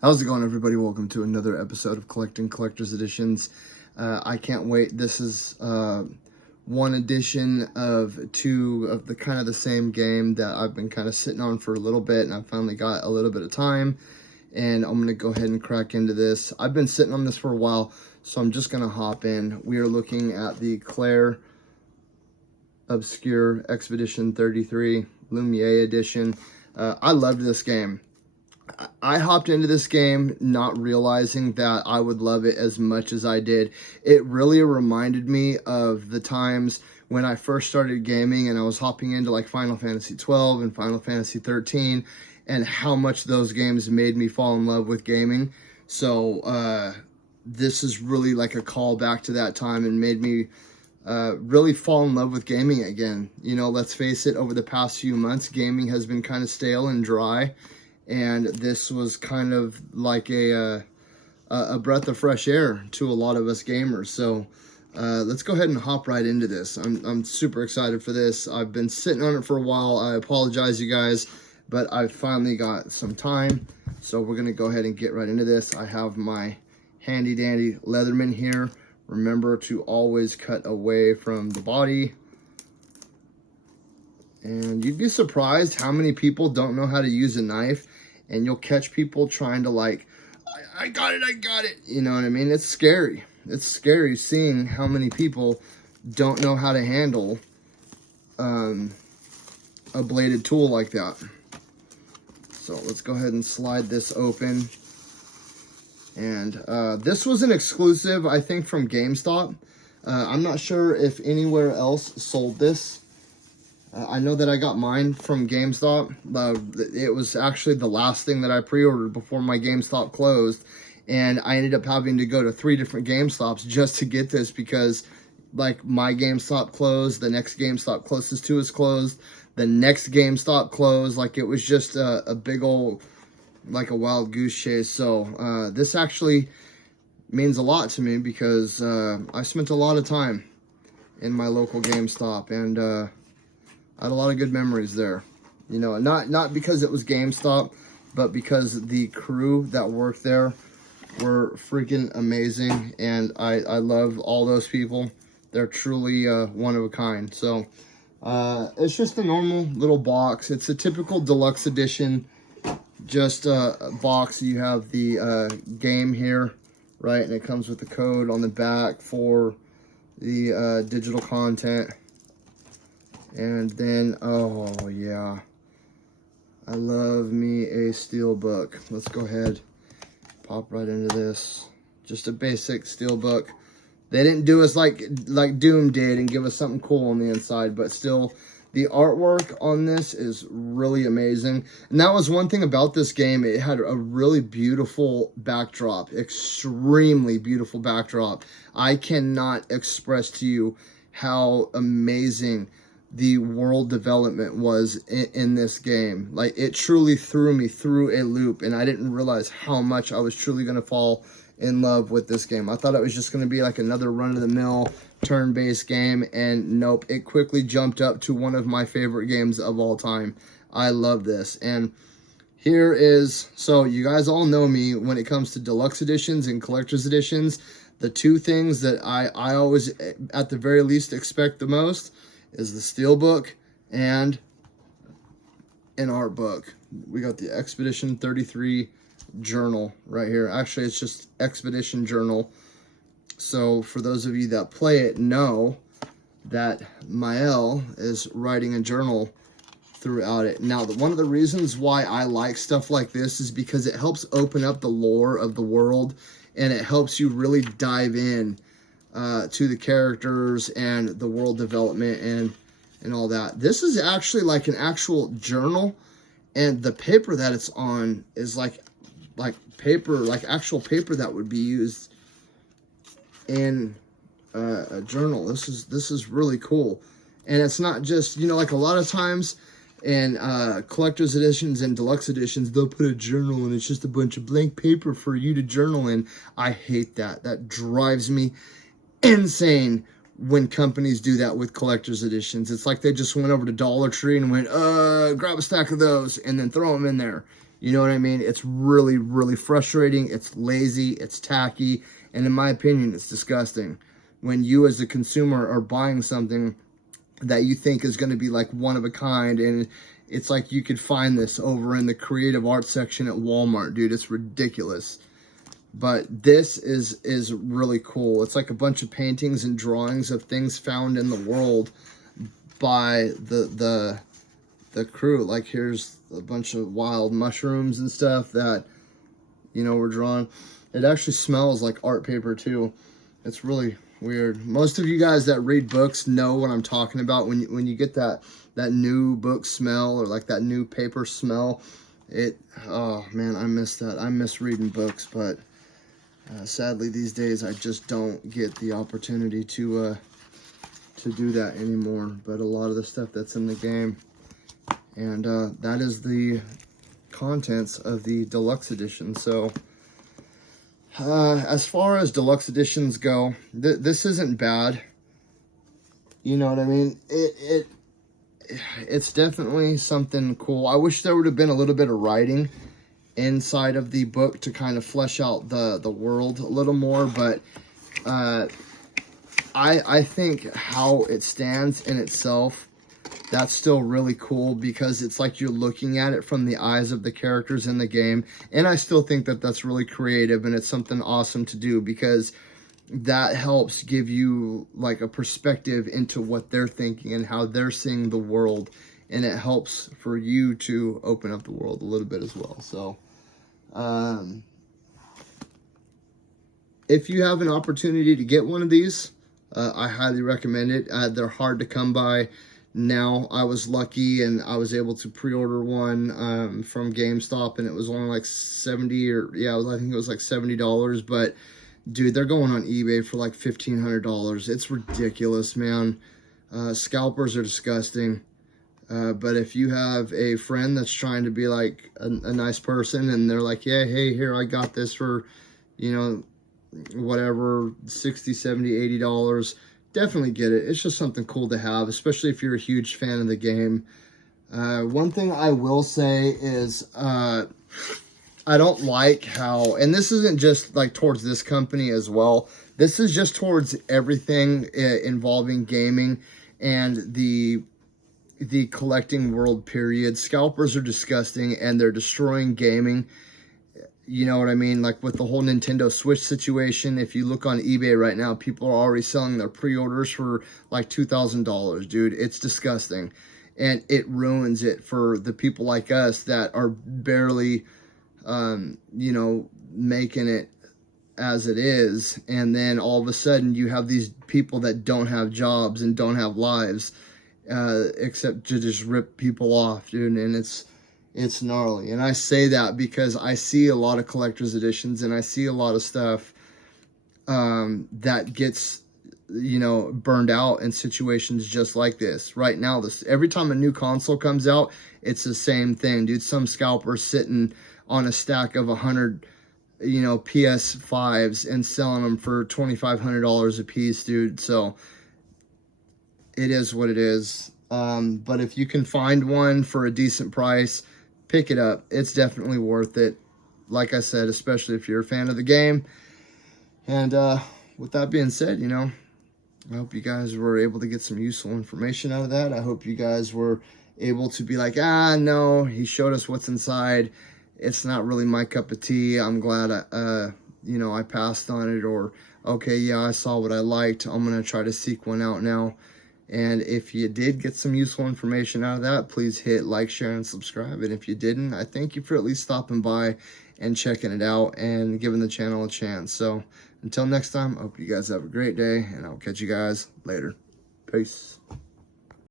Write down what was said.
How's it going, everybody? Welcome to another episode of Collecting Collector's Editions. I can't wait. This is one edition of two of the kind of the same game that I've been kind of sitting on for a little bit, and I finally got a little bit of time, and I'm going to go ahead and crack into this. I've been sitting on this for a while, so I'm just going to hop in. We are looking at the Clair Obscur Expedition 33 Lumiere Edition. I loved this game. I hopped into this game not realizing that I would love it as much as I did. It really reminded me of the times when I first started gaming and I was hopping into like Final Fantasy 12 and Final Fantasy 13 and how much those games made me fall in love with gaming. So this is really like a call back to that time and made me really fall in love with gaming again. You know, let's face it, over the past few months, gaming has been kind of stale and dry. And this was kind of like a breath of fresh air to a lot of us gamers. So let's go ahead and hop right into this. I'm super excited for this. I've been sitting on it for a while. I apologize, you guys, but I finally got some time. So we're going to go ahead and get right into this. I have my handy dandy Leatherman here. Remember to always cut away from the body. And you'd be surprised how many people don't know how to use a knife. And you'll catch people trying to like, I got it. You know what I mean? It's scary. It's scary seeing how many people don't know how to handle a bladed tool like that. So let's go ahead and slide this open. And this was an exclusive, I think, from GameStop. I'm not sure if anywhere else sold this. I know that I got mine from GameStop. It was actually the last thing that I pre-ordered before my GameStop closed. And I ended up having to go to 3 different GameStops just to get this because, like, my GameStop closed. The next GameStop closest to us closed. The next GameStop closed. Like, it was just a big old, like a wild goose chase. So, this actually means a lot to me because I spent a lot of time in my local GameStop. And, I had a lot of good memories there, you know, not because it was GameStop, but because the crew that worked there were freaking amazing, and I love all those people. They're truly one of a kind. So it's just a normal little box. It's a typical deluxe edition, just a box. You have the game here, right, and it comes with the code on the back for the digital content. And then, oh yeah, I love me a steelbook. Let's go ahead, pop right into this. Just a basic steelbook. They didn't do us like Doom did and give us something cool on the inside, but still, the artwork on this is really amazing. And that was one thing about this game. It had a really beautiful backdrop, extremely beautiful backdrop. I cannot express to you how amazing the world development was in this game. Like, it truly threw me through a loop, and I didn't realize how much I was truly going to fall in love with this game. I thought it was just going to be like another run-of-the-mill turn-based game, and nope, it quickly jumped up to one of my favorite games of all time. I love this. And here is, so you guys all know me when it comes to deluxe editions and collector's editions. The two things that I always, at the very least, expect the most is the steelbook and an art book. We got the Expedition 33 journal right here. Actually, it's just Expedition journal. So for those of you that play it know that Mael is writing a journal throughout it. Now, one of the reasons why I like stuff like this is because it helps open up the lore of the world, and it helps you really dive in to the characters and the world development and all that. This is actually like an actual journal, and the paper that it's on is like paper, like actual paper that would be used in a journal. This is really cool. And it's not just, you know, like a lot of times in collector's editions and deluxe editions, they'll put a journal and it's just a bunch of blank paper for you to journal in. I hate that. That drives me insane when companies do that with collector's editions. It's like they just went over to Dollar Tree and went, grab a stack of those and then throw them in there. You know what I mean? It's really, really frustrating. It's lazy. It's tacky. And in my opinion, it's disgusting. When you as a consumer are buying something that you think is going to be like one of a kind, and it's like you could find this over in the creative arts section at Walmart, dude. It's ridiculous. But this is really cool. It's like a bunch of paintings and drawings of things found in the world by the crew. Like, here's a bunch of wild mushrooms and stuff that, you know, were drawn. It actually smells like art paper too. It's really weird. Most of you guys that read books know what I'm talking about. When you get that new book smell, or like that new paper smell, oh man, I miss that. I miss reading books, but sadly these days I just don't get the opportunity to do that anymore. But a lot of the stuff that's in the game, and that is the contents of the deluxe edition. So as far as deluxe editions go, this isn't bad. You know what I mean? It's definitely something cool. I wish there would have been a little bit of writing inside of the book to kind of flesh out the world a little more, but I think how it stands in itself, that's still really cool, because it's like you're looking at it from the eyes of the characters in the game. And I still think that that's really creative, and it's something awesome to do, because that helps give you like a perspective into what they're thinking and how they're seeing the world, and it helps for you to open up the world a little bit as well. So if you have an opportunity to get one of these, I highly recommend it. They're hard to come by now. I was lucky and I was able to pre-order one from GameStop, and it was only like 70, or yeah, I think it was like $70. But dude, they're going on eBay for like $1,500. It's ridiculous, man. Scalpers are disgusting. But if you have a friend that's trying to be like a nice person, and they're like, yeah, hey, here, I got this for, you know, whatever, $60, $70, $80, definitely get it. It's just something cool to have, especially if you're a huge fan of the game. One thing I will say is I don't like how, and this isn't just like towards this company as well, this is just towards everything involving gaming and the collecting world period. Scalpers are disgusting, and they're destroying gaming. You know what I mean? Like with the whole Nintendo Switch situation, if you look on eBay right now, people are already selling their pre-orders for like $2,000, dude. It's disgusting. And it ruins it for the people like us that are barely, you know, making it as it is. And then all of a sudden you have these people that don't have jobs and don't have lives, except to just rip people off, dude. And it's gnarly. And I say that because I see a lot of collector's editions, and I see a lot of stuff that gets, you know, burned out in situations just like this. Right now, every time a new console comes out, it's the same thing, dude. Some scalpers sitting on a stack of 100, you know, PS5s and selling them for $2,500 a piece, dude. So it is what it is. But if you can find one for a decent price, pick it up. It's definitely worth it. Like I said, especially if you're a fan of the game. And with that being said, you know, I hope you guys were able to get some useful information out of that. I hope you guys were able to be like, no, he showed us what's inside. It's not really my cup of tea. I'm glad, you know, I passed on it. Or, okay, yeah, I saw what I liked. I'm going to try to seek one out now. And if you did get some useful information out of that, please hit like, share, and subscribe. And if you didn't, I thank you for at least stopping by and checking it out and giving the channel a chance. So until next time, I hope you guys have a great day, and I'll catch you guys later. Peace.